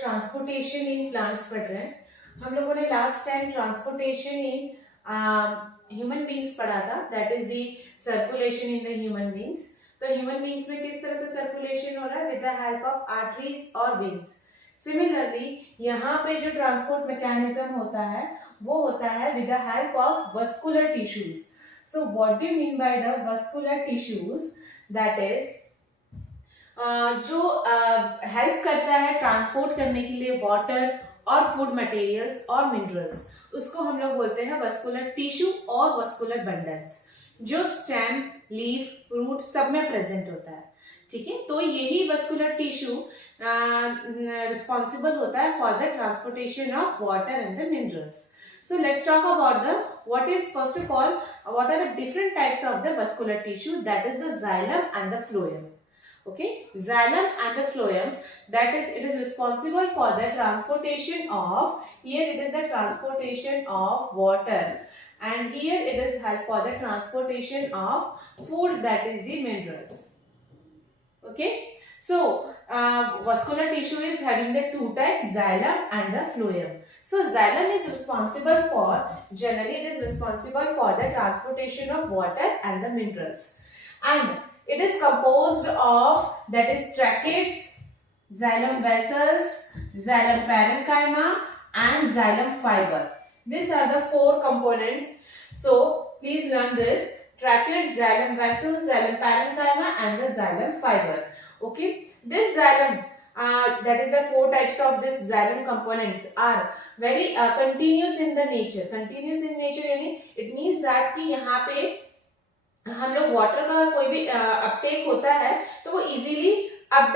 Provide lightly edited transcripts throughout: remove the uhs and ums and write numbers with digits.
Transportation in plants पढ़ रहे हैं। हम लोगों ने last time transportation in human beings पढ़ा था, that is the circulation in the human beings. तो ह्यूमन बींग्स में किस तरह से सर्कुलेशन हो रहा है, with the help of arteries और वेन्स। सिमिलरली यहाँ पे जो ट्रांसपोर्ट मैकेनिज्म होता है वो होता है with the help of vascular tissues. So what do you mean by the vascular tissues, that is जो हेल्प करता है ट्रांसपोर्ट करने के लिए वाटर और फूड मटेरियल्स और मिनरल्स, उसको हम लोग बोलते हैं वस्कुलर टिश्यू और वस्कुलर बंडल्स, जो स्टेम, लीफ, रूट सब में प्रेजेंट होता है। ठीक है, तो यही वस्कुलर टिश्यू रिस्पॉन्सिबल होता है for the transportation of water and the minerals. So let's talk about what is, first of all, what are the different types of the vascular tissue, that is the xylem and the phloem. Okay, xylem and the phloem, that is, it is responsible for the transportation of, here it is the transportation of water, and here it is help for the transportation of food, that is the minerals. Okay, so vascular tissue is having the two types, xylem and the phloem. So xylem is responsible for, generally it is responsible for the transportation of water and the minerals, and it is composed of, that is, tracheids, xylem vessels, xylem parenchyma and xylem fiber. These are the four components. So please learn this: tracheids, xylem vessels, xylem parenchyma and the xylem fiber. Okay, this xylem, that is the four types of this xylem components are very continuous in the nature. Continuous in nature यानी it means that कि यहाँ पे हम लोग water का कोई भी Uptake होता है तो वो इजीली अप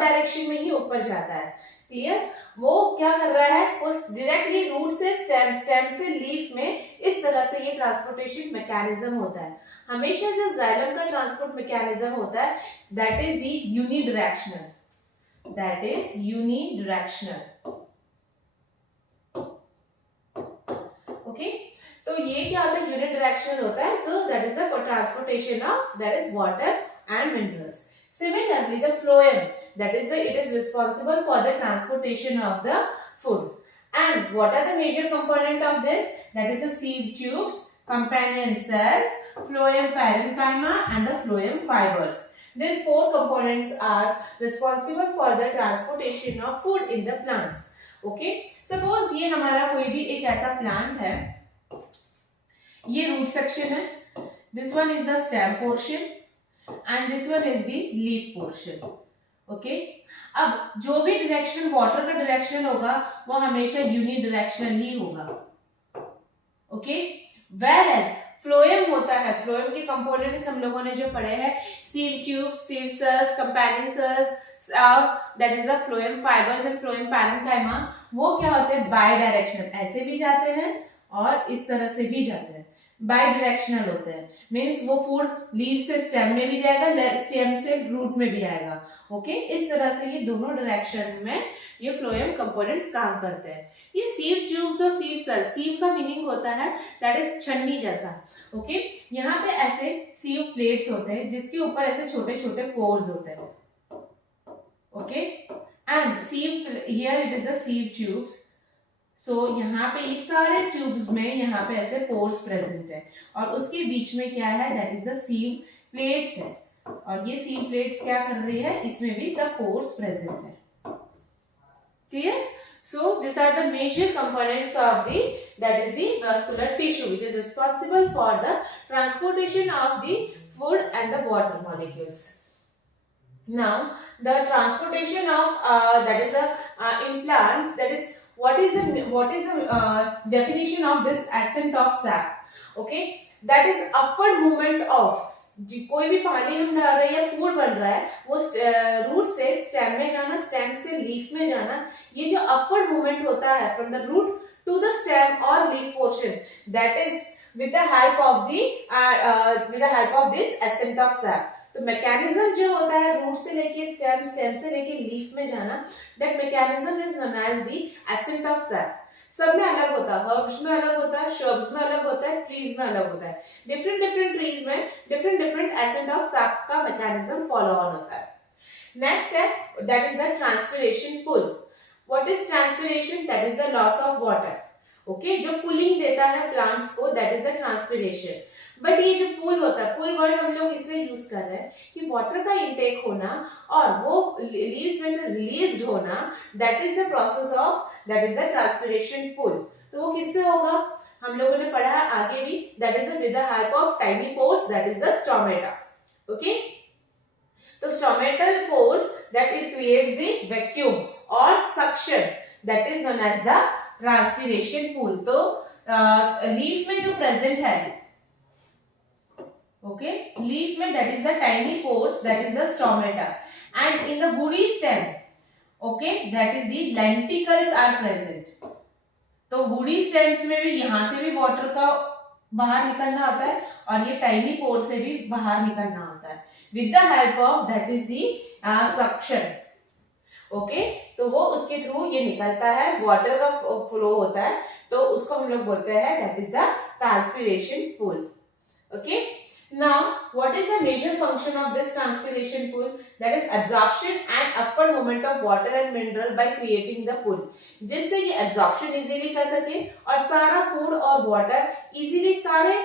डायरेक्शन में ही ऊपर जाता है। क्लियर? वो क्या कर रहा है, वो डायरेक्टली रूट से स्टेम, स्टेम से लीफ में, इस तरह से ये ट्रांसपोर्टेशन मैकेनिज्म होता है। हमेशा जो जाइलम का ट्रांसपोर्ट मैकेनिज्म होता है, that is the unidirectional, that is unidirectional. Okay, तो ये क्या होता है, यूनिडायरेक्शनल होता है, तो that is the transportation of, that is, water and minerals. Similarly, the phloem, that is the, it is responsible for the transportation of the food. And what are the major component of this? That is the sieve tubes, companion cells, phloem parenchyma and the phloem fibers. These four components are responsible for the transportation of food in the plants. Okay, suppose ये हमारा कोई भी एक ऐसा plant है, ये root section है, this one is the stem portion and this one is the leaf portion. Okay, अब जो भी direction water का direction होगा वो हमेशा unidirectional ही होगा. Okay, whereas फ्लोएम होता है, फ्लोएम के कंपोनेंट्स हम लोगों ने जो पढ़े हैं, sieve tubes, sieve cells, companion cells, that is the phloem fibres and phloem parenchyma, वो क्या होते हैं, बाय डायरेक्शनल, ऐसे भी जाते हैं और इस तरह से भी जाते हैं, बाय डायरेक्शनल होते हैं। मींस वो फूड लीफ से स्टेम में भी जाएगा, स्टेम से रूट में भी आएगा। ओके, इस तरह से ये दोनों डायरेक्शन में ये फ्लोएम कंपोनेंट्स काम करते हैं। ये सीव ट्यूब्स और सीव सेल, सीव का मीनिंग होता है दैट इज छन्नी जैसा। ओके, यहाँ पे ऐसे सीव प्लेट्स होते हैं जिसके ऊपर ऐसे छोटे छोटे पोर्स होते हैं। Okay, and sieve, here it is the sieve tubes. So यहाँ पे इस सारे ट्यूब्स में यहाँ पे ऐसे पोर्स प्रेजेंट है और उसके बीच में क्या है, दैट इज द सीव प्लेट्स है, और ये सीव प्लेट्स क्या कर रही है, इसमें भी सब पोर्स प्रेजेंट है। Clear? So these are the major components of the, that is the vascular tissue, which is responsible for the transportation of the food and the water molecules. Now the transportation of that is the in plants, that is, what is the definition of this ascent of sap? Okay, that is upward movement of, कोई भी पानी हम डाल रहे हैं या food बन रहा है, वो रूट से स्टेम में जाना, स्टेम से लीफ में जाना, ये जो अपवर्ड मूवमेंट होता है from the root to the stem और leaf portion, that is with the help of this ascent of sap. तो मैकेनिज्म जो होता है रूट से लेके स्टेम, स्टेम से लेके लीफ में जाना, that mechanism is known as the ascent of sap. सब में अलग होता है, हर्ब्स में अलग होता है, श्रब्स में अलग होता है, ट्रीज में अलग होता है। डिफरेंट ट्रीज में डिफरेंट एसेंट ऑफ सैप का मैकेनिज्म फॉलो ऑन होता है। Next है, that is the transpiration pull. What is transpiration? That is the loss of water. Okay, जो cooling देता है plants को, that is the transpiration. But ये जो पुल होता है, पुल वर्ड हम लोग इसलिए यूज कर रहे हैं कि वाटर का इनटेक होना और वो लीव्स में से रिलीज्ड होना, that is the process of, that is the transpiration pull. तो वो किससे होगा? हम लोगों ने पढ़ा है आगे भी, that is the with the help of tiny pores, that is the stomata. Okay, तो stomatal pores that it creates the vacuum और suction, that is known as the transpiration pull. तो लीफ में जो प्रेजेंट है, okay, leaf में that is the tiny pores, that is the stomata, and in the woody stem, okay, that is the lenticels are present. तो woody stems में भी यहाँ से भी water का बाहर निकलना होता है और ये tiny pores से भी बाहर निकलना होता है with the help of that is the suction. okay, तो वो उसके थ्रू ये निकलता है, water का flow होता है, तो उसको हम लोग बोलते हैं that is the transpiration pool. okay, now what is the major function of this transpiration pool? That is absorption and upward movement of water and mineral by creating the pool. जिससे ये absorption easily कर सके और सारा food और water easily सारे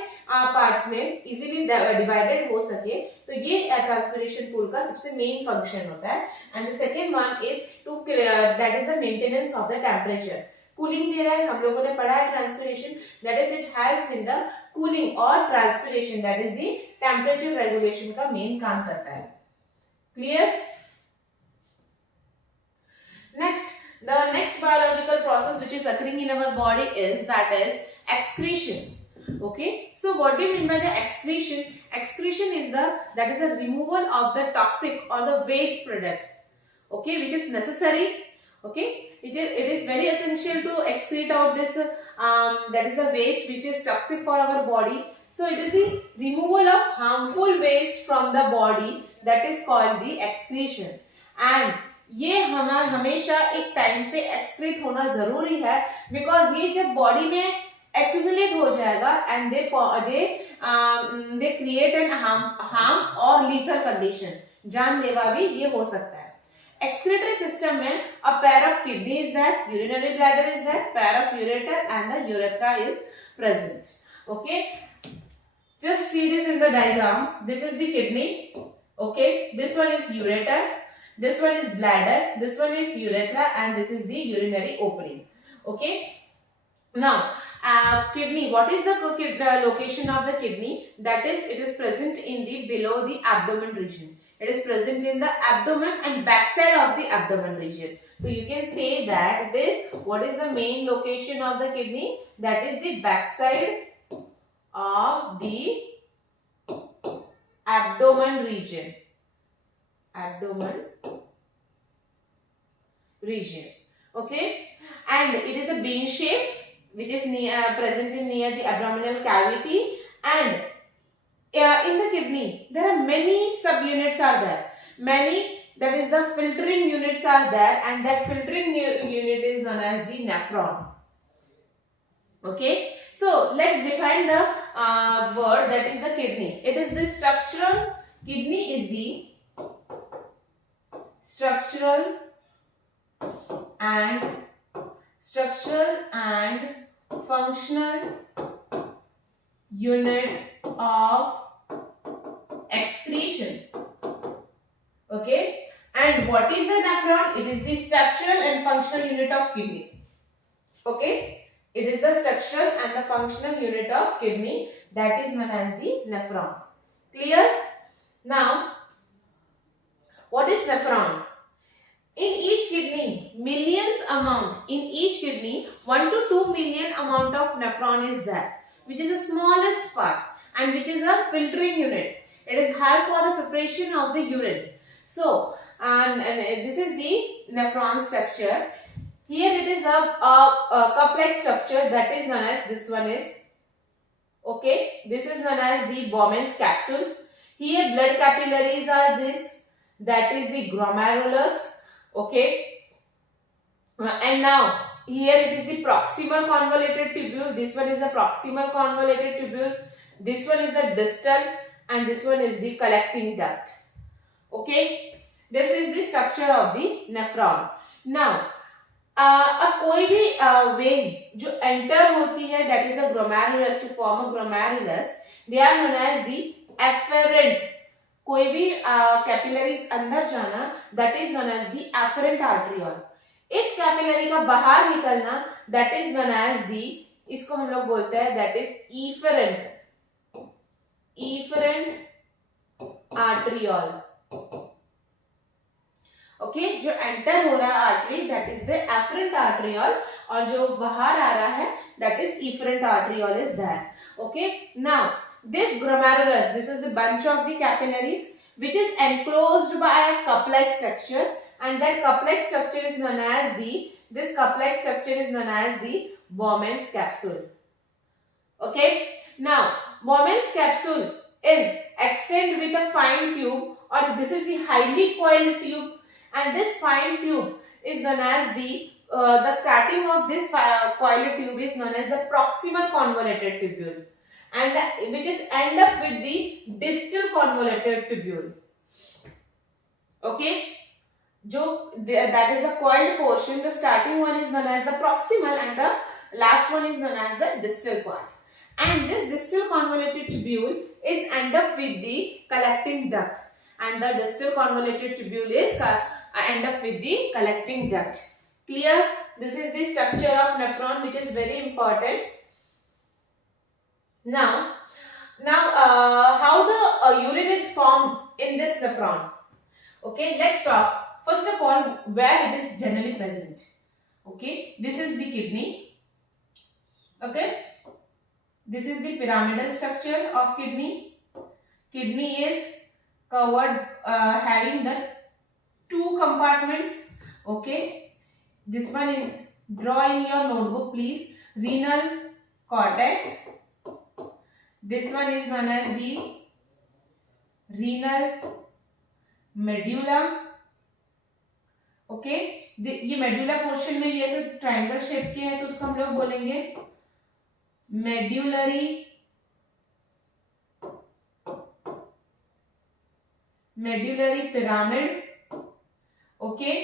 parts में easily divided हो सके. तो ये transpiration pool का सबसे main function होता है. And the second one is to that is the maintenance of the temperature. Cooling दे रहा है, हम लोगों ने पढ़ा है transpiration, that is it helps in the cooling, और transpiration that is the temperature regulation का मेन काम करता है. Clear? Next, the next biological process which is occurring in our body is that is excretion. okay, so what do you mean by the excretion? Excretion is that is the removal of the toxic or the waste product, okay, which is necessary. okay, it is very essential to excrete out this that is the waste which is toxic for our body. So it is the removal of harmful waste from the body, that is called the excretion. And ये हमेशा एक time पे excrete होना जरूरी है, because ये जब body में एक्यूमुलेट हो जाएगा and they create an harm और लीथल कंडीशन, जानलेवा भी ये हो सकता है. Excretory system में a pair of kidney is there, urinary bladder is there, pair of ureter and the urethra is present. Okay, just see this in the diagram. This is the kidney. Okay, this one is ureter, this one is bladder, this one is urethra, and this is the urinary opening. Okay, now kidney, what is the location of the kidney? That is, it is present in the below the abdomen region. It is present in the abdomen and backside of the abdomen region. So you can say that this, what is the main location of the kidney? That is the backside of the abdomen region. Abdomen region. Okay, and it is a bean shape which is present in near the abdominal cavity, and in the kidney there are many subunits are there, many, that is the filtering units are there, and that filtering unit is known as the nephron. okay, so let's define the word that is the kidney. It is the structural, kidney is the structural and functional unit of excretion. okay, and what is the nephron? It is the structural and functional unit of kidney. okay, it is the structural and the functional unit of kidney, that is known as the nephron. Clear? Now what is nephron? In each kidney, millions amount, in each kidney 1 to 2 million amount of nephron is there, which is the smallest parts and which is a filtering unit. It is help for the preparation of the urine. So, and this is the nephron structure. Here it is a cup-like structure, that is known as, this one is, okay, this is known as the Bowman's capsule. Here blood capillaries are this, that is the glomerulus. okay, and now here it is the proximal convoluted tubule. This one is the proximal convoluted tubule, this one is the distal, and this one is the collecting duct. okay, This is the structure of the nephron. Now अब कोई भी when जो enter होती है, that is the glomerulus, to form a glomerulus, they are known as the afferent. कोई भी capillaries अंदर जाना, that is known as the afferent arteriole. इस कैपिलरी का बाहर निकलना, that is known as the, इसको हम लोग बोलते हैं that is efferent arteriole. Okay, जो एंटर हो रहा है artery, that is the afferent arteriole, और जो बाहर आ रहा है, that is efferent arteriole is that. Okay, now this glomerulus, this is the bunch of the capillaries which is enclosed by a cup-like structure, and that cup-like structure is known as the Bowman's capsule. Okay, now Bowman's capsule is extended with a fine tube, or this is the highly coiled tube, and this fine tube is known as the starting of this coiled tube is known as the proximal convoluted tubule, and which is end up with the distal convoluted tubule. Okay, that is the coiled portion. The starting one is known as the proximal, and the last one is known as the distal part. And this distal convoluted tubule is end up with the collecting duct, and the distal convoluted tubule is end up with the collecting duct. Clear? This is the structure of nephron, which is very important. Now how the urine is formed in this nephron. Okay, let's talk first of all where it is generally present. Okay, this is the kidney. Okay, this is the pyramidal structure of kidney. Kidney is covered having the two compartments. Okay, this one is, draw in your notebook please, renal cortex. This one is known as the renal medulla. Okay, ये medulla portion में ये ऐसे triangle shape के है, तो उसको हम लोग बोलेंगे medullary pyramid. Okay,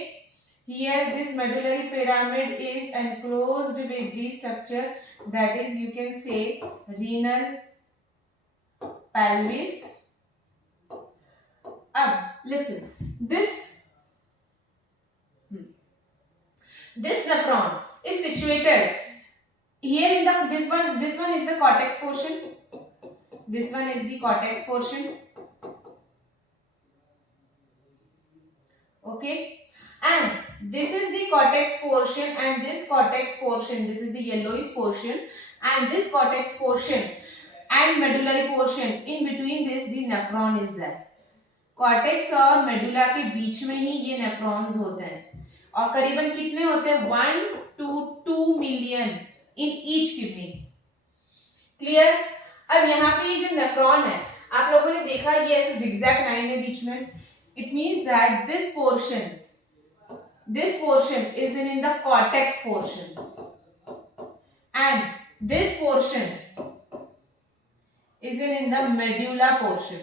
here this medullary pyramid is enclosed with the structure, that is, you can say, renal pelvis. Listen, this nephron is situated here in the, this one is the cortex portion. This one is the cortex portion. Okay, and this is the cortex portion, and this cortex portion, this is the yellowish portion, and this cortex portion and medullary portion, in between this the nephron is there. Cortex और medulla के बीच में ही ये nephrons होते हैं, और करीबन कितने होते हैं, 1 to 2 million in each kidney. Clear? अब यहाँ पे ये जो नेफ्रॉन है, आप लोगों ने देखा ये ऐसे zigzag लाइन है बीच में. It means that this portion is in the cortex portion, and this portion is in the medulla portion.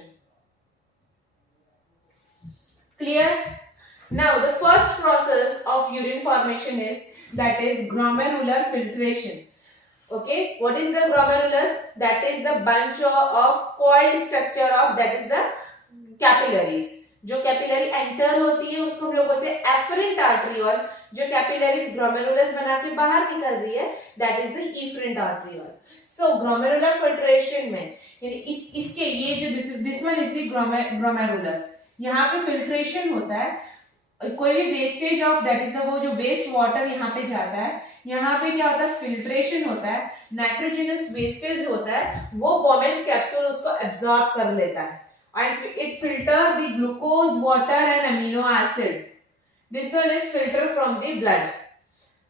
Clear? Now the first process of urine formation is, that is, glomerular filtration. Okay, what is the glomerulus? That is the bunch of coiled structure of, that is the capillaries. जो capillary enter होती है उसको हम लोग बोलते हैं efferent आर्टरियोल. जो capillaries glomerulus बना के बाहर निकल रही है, that is the efferent आर्टरियोल. So glomerular filtration में इसके ये जो this one is the glomerulus, यहाँ पे फिल्ट्रेशन होता है. कोई भी wastage of, that is the, वो जो वेस्ट वाटर यहाँ पे जाता है, यहाँ पे क्या होता है, फिल्ट्रेशन होता है, नाइट्रोजनस वेस्टेज होता है, वो बोमेन्स कैप्सूल उसको एब्जॉर्ब कर लेता है, and it filter the glucose, water and amino acid. This one is filtered from the blood,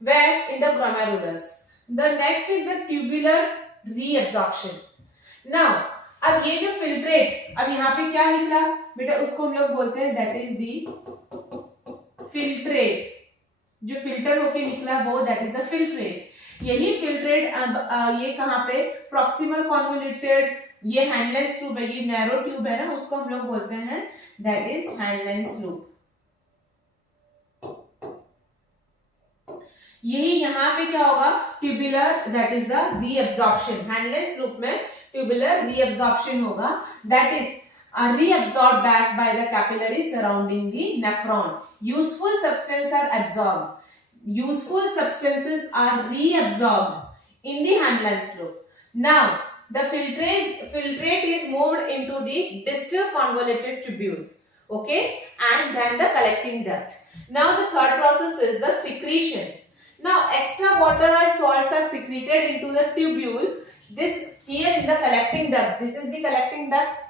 where in the glomerulus. The next is the tubular reabsorption. Now अब ये जो फिल्ट्रेट, अब यहाँ पे क्या निकला बेटा, उसको हम लोग बोलते हैं, that is the फिल्ट्रेट. जो फिल्टर होके निकला वो, that is the फिल्ट्रेट. यही फिल्ट्रेट अब ये कहाँ पे, प्रॉक्सिमल कॉन्वोल्यूटेड, ये हैंडलेस ट्यूब है, ये नैरो ट्यूब है ना, उसको हम लोग बोलते हैं दैट इज हैंडलेस लूप. यही यहाँ पे क्या होगा, tubular, that is the reabsorption, handless रूप में ट्यूबुलर रीअब्जॉर्प्शन होगा, that is reabsorbed back by the capillaries surrounding the nephron. Useful substances are absorbed. Useful substances are reabsorbed in the Handlen's loop. Now, the filtrate is moved into the distal convoluted tubule. Okay, and then the collecting duct. Now, the third process is the secretion. Now, extra water or salts are secreted into the tubule. This here is the collecting duct. This is the collecting duct.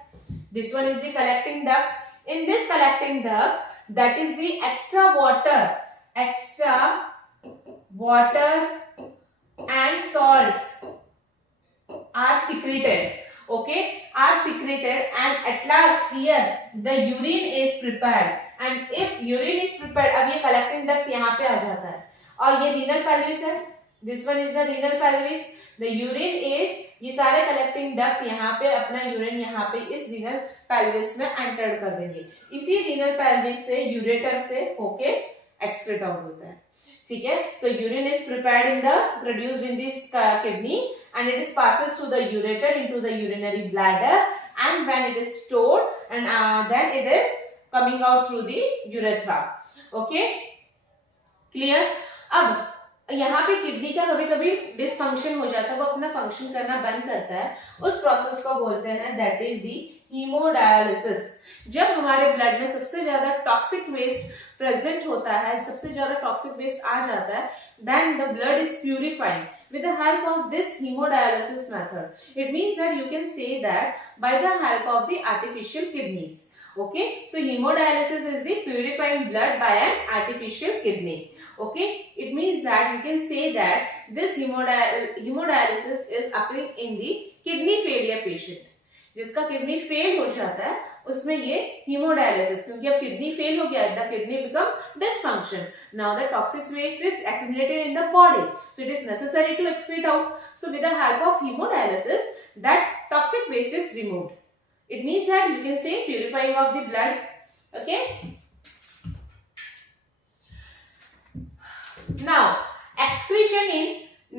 This one is the collecting duct. In this collecting duct, that is the extra water and salts are secreted. Okay, are secreted, and at last here the urine is prepared. And if urine is prepared, अब ये collecting duct यहाँ पे आ जाता है, और ये renal pelvis है. This one is the renal pelvis. The urine is, ये सारे कलेक्टिंग डक्ट यहाँ पे अपना यूरिन यहाँ पे इस रीनल पेल्विस में एंटर कर देंगे. इसी रीनल पेल्विस से यूरेटर से होके एक्सक्रीट आउट होता है. ठीक है, so urine is prepared in the produced in this kidney and it is passes to the ureter into the urinary bladder, and when it is stored and then it is coming out through the urethra. Okay, clear. अब यहाँ पे kidney का कभी कभी dysfunction हो जाता है, वो अपना फंक्शन करना बंद करता है. उस प्रोसेस को बोलते हैं दैट इज दी हीमोडायलिसिस. जब हमारे ब्लड में सबसे ज्यादा टॉक्सिक वेस्ट प्रेजेंट होता है, सबसे ज्यादा टॉक्सिक वेस्ट आ जाता है, then the blood is purified with the help of this hemodialysis method. It means that you can say that by the help of the artificial kidneys. Okay, so hemodialysis is the purifying blood by an artificial kidney. Okay, it means that you can say that this hemodialysis is occurring in the kidney failure patient. जिसका kidney fail हो जाता है उसमें ये haemodialysis, क्योंकि अब kidney fail हो गया, the kidney become dysfunction. Now the toxic waste is accumulated in the body, so it is necessary to excrete out. So with the help of hemodialysis, that toxic waste is removed. It means that you can say purifying of the blood. Okay, now excretion in,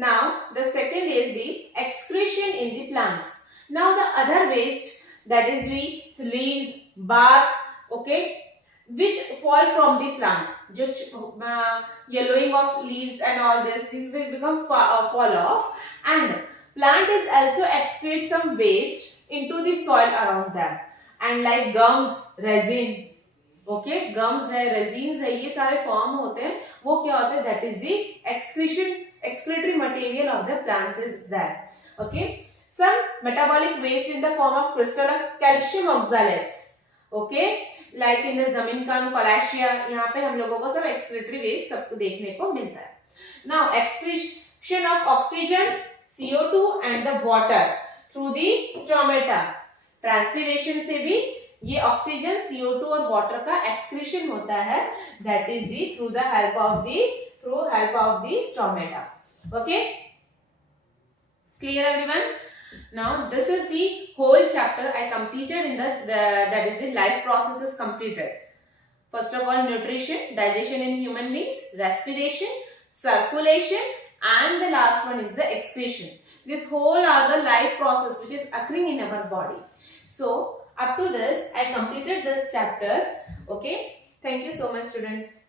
now the second is the excretion in the plants. Now the other waste, that is the leaves, bark, okay, which fall from the plant, जो yellowing of leaves and all this will become fall off, and plant is also excrete some waste into the soil around them, and like gums, resin, okay, gums है, resins है, ये सारे form होते हैं. वो क्या होता है, that is the excretory material of the plants is there. Okay, some metabolic waste in the form of crystal of calcium oxalates. Okay, like in the Zaminkan, Colacia, यहाँ पे हम लोगों को सब excretory waste सबको देखने को मिलता है. Now excretion of oxygen, CO2 and the water through the stomata. Transpiration से भी ये ऑक्सीजन, CO2 और वाटर का एक्सक्रीशन होता है, that is the through help of the stomata. Okay, clear everyone? Now this is the whole chapter I completed in the that is the life process is completed. First of all, nutrition, digestion in human beings, respiration, circulation, and the last one is the excretion. This whole are the life process which is occurring in our body. So up to this I completed this chapter. Okay, thank you so much students.